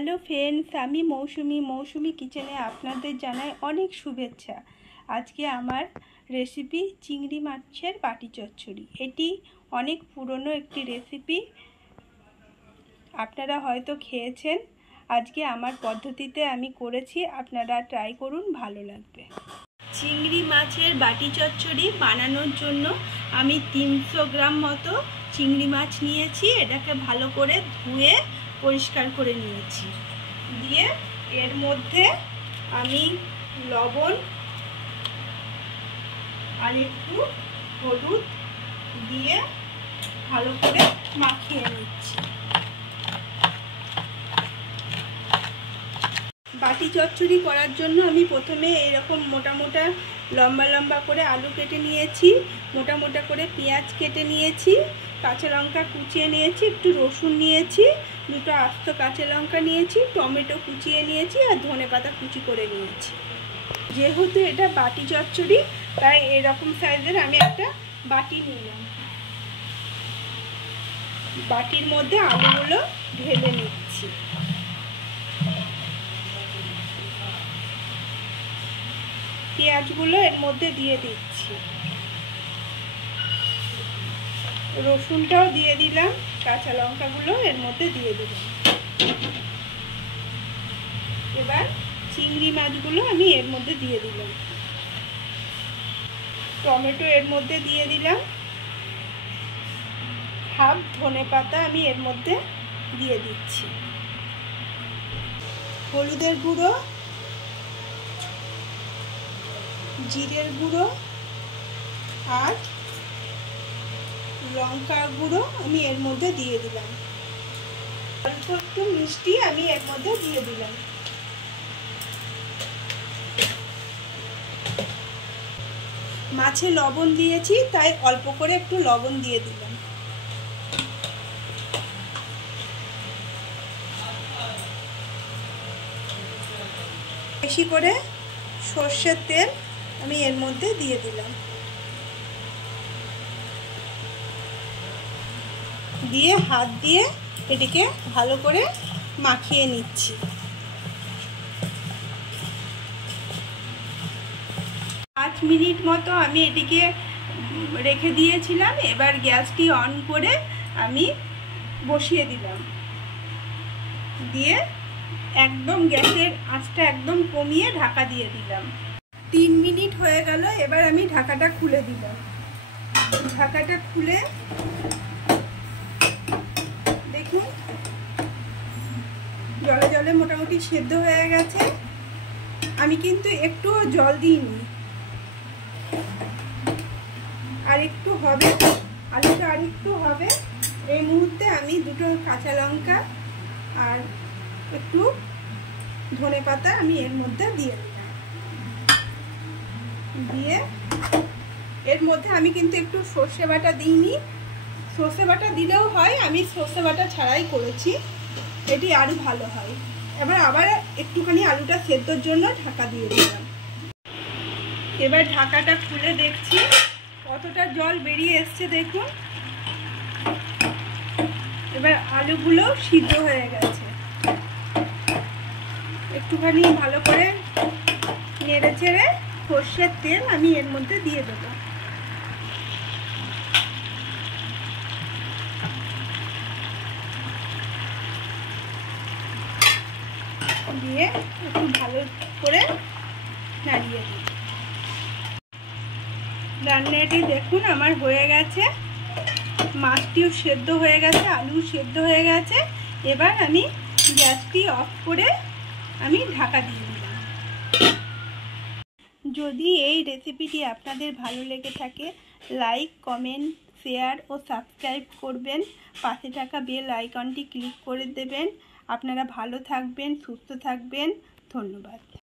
Hello friends, আমি মৌসুমি কিচেনে আপনাদের জানাই অনেক শুভেচ্ছা। আজকে আমার রেসিপি চিংড়ি মাছের বাটি চচ্চড়ি। এটি অনেক পুরনো একটি রেসিপি, আপনারা হয়তো খেয়েছেন। আজকে আমার পদ্ধতিতে আমি করেছি, আপনারা ট্রাই করুন, ভালো লাগবে। চিংড়ি মাছের বাটি চচ্চড়ি বানানোর জন্য আমি 300 গ্রাম মতো চিংড়ি মাছ নিয়েছি। এটাকে ভালো করে ধুয়ে পরিষ্কার করে নিয়েছি। দিয়ে এর মধ্যে আমি লবণ আর একটু হলুদ দিয়ে ভালো করে মাখিয়ে নিচ্ছি। বাটি চচ্চড়ি করার জন্য আমি প্রথমে এরকম মোটা মোটা লম্বা করে আলু কেটে নিয়েছি, মোটা মোটা করে পেঁয়াজ কেটে নিয়েছি, কাঁচা লঙ্কা কুচিয়ে নিয়েছি, একটু রসুন নিয়েছি, দুটো আস্ত কাঁচা লঙ্কা নিয়েছি, টমেটো কুচিয়ে নিয়েছি আর ধনেপাতা কুচি করে নিয়েছি। যেহেতু এটা বাটি চচ্চড়ি তাই এরকম সাইজের আমি একটা বাটি নিলাম। বাটির মধ্যে আলুগুলো ঢেলে নিচ্ছি। পেঁয়াজগুলো এর মধ্যে দিয়ে দিচ্ছি, রসুনটাও দিয়ে দিলাম, কাঁচা লঙ্কাগুলো এর মধ্যে দিয়ে দিলাম। এবার চিংড়ি মাছগুলো আমি এর মধ্যে দিয়ে দিলাম, টমেটো এর মধ্যে দিয়ে দিলাম, হাফ ধনেপাতা আমি এর মধ্যে দিয়ে দিচ্ছি, হলুদের গুঁড়ো, জিরের গুঁড়ো আর লঙ্কার গুঁড়ো আমি এর মধ্যে দিয়ে দিলাম। অল্প একটু মিষ্টি আমি এর মধ্যে দিয়ে দিলাম। মাছে লবণ দিয়েছি তাই অল্প করে একটু লবণ দিয়ে দিলাম। বেশি করে সর্ষের তেল আমি এর মধ্যে দিয়ে দিলাম। দিয়ে হাত দিয়ে এটিকে ভালো করে মাখিয়ে নিচ্ছি। 5 মিনিট মতো আমি এটিকে রেখে দিয়েছিলাম। এবার গ্যাসটি অন করে আমি বসিয়ে দিলাম। দিয়ে একদম গ্যাসের আঁচটা একদম কমিয়ে ঢাকা দিয়ে দিলাম। 3 মিনিট হয়ে গেল। এবার আমি ঢাকাটা খুলে দিলাম। ঢাকাটা খুলে দেখুন জলে জলে মোটামুটি সেদ্ধ হয়ে গেছে। আমি কিন্তু একটু জল দিইনি, আর একটু হবে, আলুটা আর একটু হবে। এই মুহূর্তে আমি দুটো কাঁচা লঙ্কা আর একটু ধনেপাতা আমি এর মধ্যে দিয়ে দিলাম। দিয়ে এর মধ্যে আমি কিন্তু একটু সর্ষে বাটা দিইনি, সর্ষে বাটা দিলেও হয়, আমি সর্ষে বাটা ছাড়াই করেছি, এটি আরও ভালো হয়। এবার আবার একটুখানি আলুটা সেদ্ধর জন্য ঢাকা দিয়ে দিলাম। এবার ঢাকাটা খুলে দেখছি কতটা জল বেরিয়ে এসছে দেখুন। এবার আলুগুলো সিদ্ধ হয়ে গেছে। একটুখানি ভালো করে নেড়ে চেড়ে সর্ষের তেল আমি এর মধ্যে দিয়ে দেবো। দিয়ে একটু ভালো করে নাড়িয়ে দিই। রান্নাটি দেখুন আমার হয়ে গেছে, মাছটিও সেদ্ধ হয়ে গেছে, আলু সেদ্ধ হয়ে গেছে। এবার আমি গ্যাসটি অফ করে আমি ঢাকা দিয়ে দিলাম। যদি এই রেসিপিটি আপনাদের ভালো লেগে থাকে লাইক, কমেন্ট, শেয়ার ও সাবস্ক্রাইব করবেন। পাশে থাকা বেল আইকনটি ক্লিক করে দেবেন। আপনারা ভালো থাকবেন, সুস্থ থাকবেন। ধন্যবাদ।